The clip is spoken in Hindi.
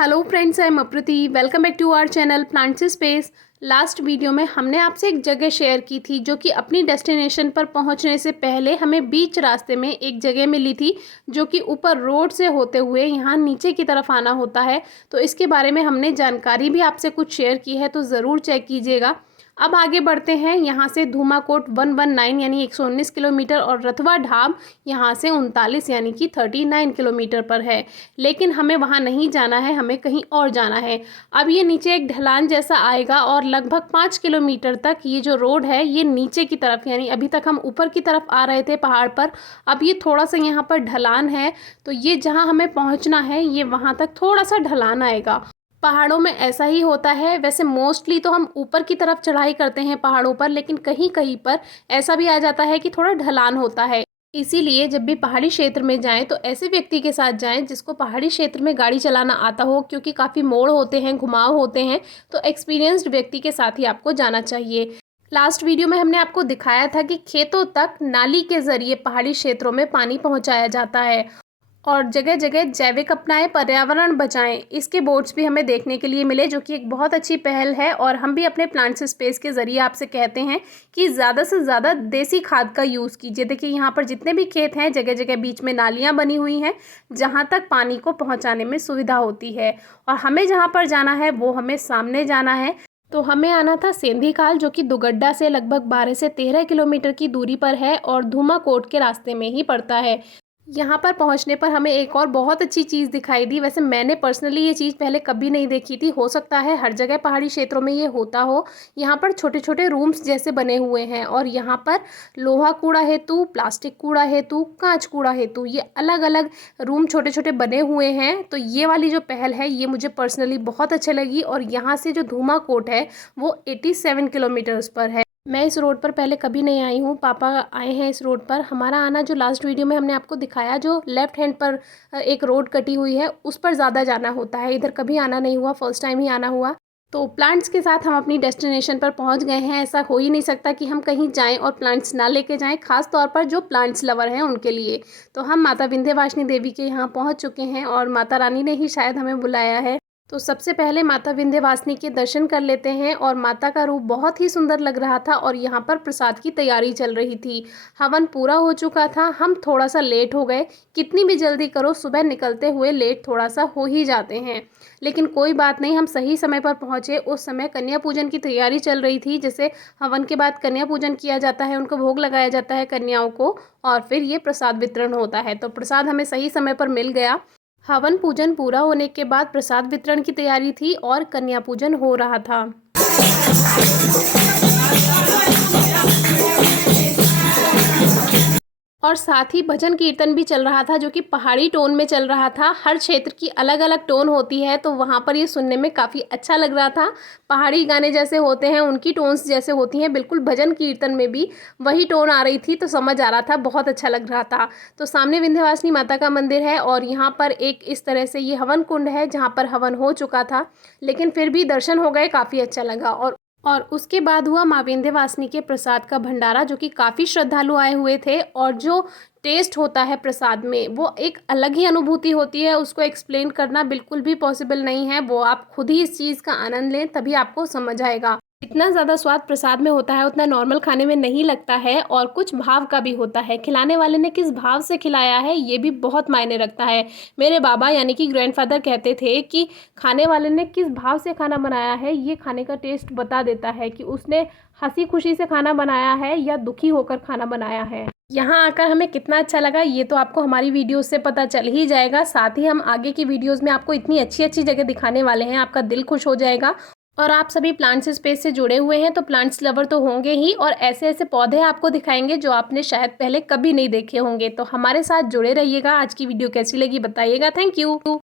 Hello friends, I am Aprati. Welcome back to our channel plants space. Last video में हमने आपसे एक जगह शेयर की थी जो कि अपनी डेस्टिनेशन पर पहुंचने से पहले हमें बीच रास्ते में एक जगह मिली थी जो कि ऊपर रोड से होते हुए यहाँ नीचे की तरफ आना होता है। तो इसके बारे में हमने जानकारी भी आपसे कुछ शेयर की है, तो ज़रूर चेक कीजिएगा। अब आगे बढ़ते हैं। यहाँ से धूमाकोट 119 यानी 119 किलोमीटर और रतवा ढाब यहाँ से 39 यानी कि 39 किलोमीटर पर है। लेकिन हमें वहाँ नहीं जाना है, हमें कहीं और जाना है। अब ये नीचे एक ढलान जैसा आएगा और लगभग 5 किलोमीटर तक ये जो रोड है ये नीचे की तरफ, यानी अभी तक हम ऊपर की तरफ आ रहे थे पहाड़ पर, अब ये थोड़ा सा यहाँ पर ढलान है। तो ये जहाँ हमें पहुँचना है ये वहाँ तक थोड़ा सा ढलान आएगा। पहाड़ों में ऐसा ही होता है। वैसे मोस्टली तो हम ऊपर की तरफ चढ़ाई करते हैं पहाड़ों पर, लेकिन कहीं कहीं पर ऐसा भी आ जाता है कि थोड़ा ढलान होता है। इसीलिए जब भी पहाड़ी क्षेत्र में जाएं तो ऐसे व्यक्ति के साथ जाएं जिसको पहाड़ी क्षेत्र में गाड़ी चलाना आता हो, क्योंकि काफ़ी मोड़ होते हैं, घुमाव होते हैं। तो एक्सपीरियंस्ड व्यक्ति के साथ ही आपको जाना चाहिए। लास्ट वीडियो में हमने आपको दिखाया था कि खेतों तक नाली के ज़रिए पहाड़ी क्षेत्रों में पानी पहुंचाया जाता है और जगह जगह जैविक अपनाएं, पर्यावरण बचाएं, इसके बोर्ड्स भी हमें देखने के लिए मिले, जो कि एक बहुत अच्छी पहल है। और हम भी अपने प्लांट्स स्पेस के ज़रिए आपसे कहते हैं कि ज़्यादा से ज़्यादा देसी खाद का यूज़ कीजिए। देखिए यहाँ पर जितने भी खेत हैं जगह जगह बीच में नालियाँ बनी हुई हैं जहाँ तक पानी को पहुँचाने में सुविधा होती है। और हमें जहाँ पर जाना है वो हमें सामने जाना है। तो हमें आना था सेंधी खाल, जो कि दुगड्डा से लगभग 12 से 13 किलोमीटर की दूरी पर है और धूमाकोट के रास्ते में ही पड़ता है। यहाँ पर पहुँचने पर हमें एक और बहुत अच्छी चीज़ दिखाई दी। वैसे मैंने पर्सनली ये चीज़ पहले कभी नहीं देखी थी, हो सकता है हर जगह पहाड़ी क्षेत्रों में ये होता हो। यहाँ पर छोटे छोटे रूम्स जैसे बने हुए हैं और यहाँ पर लोहा कूड़ा हेतु, प्लास्टिक कूड़ा हेतु, कांच कूड़ा हेतु, ये अलग अलग रूम छोटे छोटे बने हुए हैं। तो ये वाली जो पहल है ये मुझे पर्सनली बहुत अच्छी लगी। और यहाँ से जो धूमाकोट है वो 87 किलोमीटर्स पर है। मैं इस रोड पर पहले कभी नहीं आई हूँ, पापा आए हैं इस रोड पर। हमारा आना जो लास्ट वीडियो में हमने आपको दिखाया, जो लेफ्ट हैंड पर एक रोड कटी हुई है उस पर ज़्यादा जाना होता है। इधर कभी आना नहीं हुआ, फर्स्ट टाइम ही आना हुआ। तो प्लांट्स के साथ हम अपनी डेस्टिनेशन पर पहुंच गए हैं। ऐसा हो ही नहीं सकता कि हम कहीं जाएं और प्लांट्स ना लेके जाएं, खास तौर पर जो प्लांट्स लवर हैं उनके लिए। तो हम माता विंध्यवासिनी देवी के यहाँ पहुंच चुके हैं और माता रानी ने ही शायद हमें बुलाया है। तो सबसे पहले माता विंध्यवासिनी के दर्शन कर लेते हैं। और माता का रूप बहुत ही सुंदर लग रहा था और यहाँ पर प्रसाद की तैयारी चल रही थी। हवन पूरा हो चुका था, हम थोड़ा सा लेट हो गए। कितनी भी जल्दी करो, सुबह निकलते हुए लेट थोड़ा सा हो ही जाते हैं, लेकिन कोई बात नहीं, हम सही समय पर पहुँचे। उस समय कन्या पूजन की तैयारी चल रही थी। जैसे हवन के बाद कन्या पूजन किया जाता है, उनको भोग लगाया जाता है कन्याओं को, और फिर ये प्रसाद वितरण होता है। तो प्रसाद हमें सही समय पर मिल गया। हवन पूजन पूरा होने के बाद प्रसाद वितरण की तैयारी थी और कन्या पूजन हो रहा था। और साथ ही भजन कीर्तन भी चल रहा था, जो कि पहाड़ी टोन में चल रहा था। हर क्षेत्र की अलग अलग टोन होती है, तो वहाँ पर ये सुनने में काफ़ी अच्छा लग रहा था। पहाड़ी गाने जैसे होते हैं उनकी टोन्स जैसे होती हैं, बिल्कुल भजन कीर्तन में भी वही टोन आ रही थी। तो समझ आ रहा था, बहुत अच्छा लग रहा था। तो सामने विंध्यवासिनी माता का मंदिर है और यहाँ पर एक इस तरह से ये हवन कुंड है जहाँ पर हवन हो चुका था, लेकिन फिर भी दर्शन हो गए, काफ़ी अच्छा लगा। और उसके बाद हुआ माँ विंध्यवासिनी के प्रसाद का भंडारा, जो कि काफ़ी श्रद्धालु आए हुए थे। और जो टेस्ट होता है प्रसाद में वो एक अलग ही अनुभूति होती है, उसको एक्सप्लेन करना बिल्कुल भी पॉसिबल नहीं है। वो आप खुद ही इस चीज़ का आनंद लें तभी आपको समझ आएगा। इतना ज़्यादा स्वाद प्रसाद में होता है उतना नॉर्मल खाने में नहीं लगता है। और कुछ भाव का भी होता है, खिलाने वाले ने किस भाव से खिलाया है ये भी बहुत मायने रखता है। मेरे बाबा यानी कि ग्रैंडफादर कहते थे कि खाने वाले ने किस भाव से खाना बनाया है ये खाने का टेस्ट बता देता है कि उसने हंसी खुशी से खाना बनाया है या दुखी होकर खाना बनाया है। यहाँ आकर हमें कितना अच्छा लगा ये तो आपको हमारी वीडियोस से पता चल ही जाएगा। साथ ही हम आगे की वीडियोस में आपको इतनी अच्छी अच्छी जगह दिखाने वाले हैं, आपका दिल खुश हो जाएगा। और आप सभी प्लांट्स स्पेस से जुड़े हुए हैं तो प्लांट्स लवर तो होंगे ही, और ऐसे ऐसे पौधे आपको दिखाएंगे जो आपने शायद पहले कभी नहीं देखे होंगे। तो हमारे साथ जुड़े रहिएगा। आज की वीडियो कैसी लगी बताइएगा। Thank you.